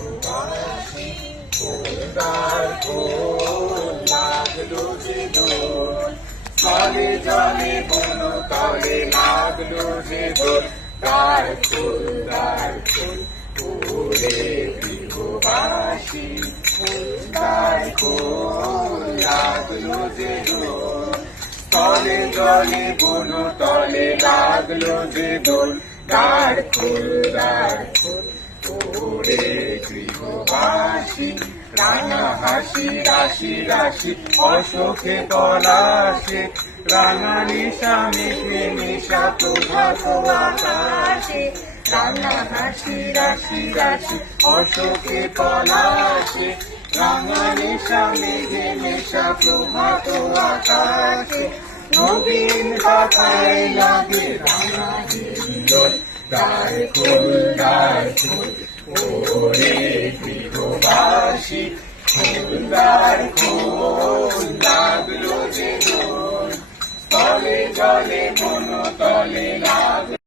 গৃহবাসী ফুলদার ফুল লাগলো যে দোল স্থলে জলে বন তলে লাগলো যে দোল দ্বার ফুল ওরে গৃহবাসী ফুলদার ফুল লাগলো যে দোল স্থলে জলে বন তলে লাগলো যে দোল দ্বার ফুল ওরে গৃহবাসী রাঙা হাসি রাশি রাশি অশোকে পলাশে রাঙা নিশা মেঘে নিশা প্রভাত আকাশে রাঙা হাসি রাশি রাশি অশোকে পলাশে রাঙা নিশা মেঘে নিশা প্রভাত আকাশে নবীন পাতায় লাগে রাঙা হিন্দোল দ্বার ফুল ওরে গৃহবাসী ফুলদার ফুল লাগলো যে দোল স্থলে জলে বন তলে লাগলো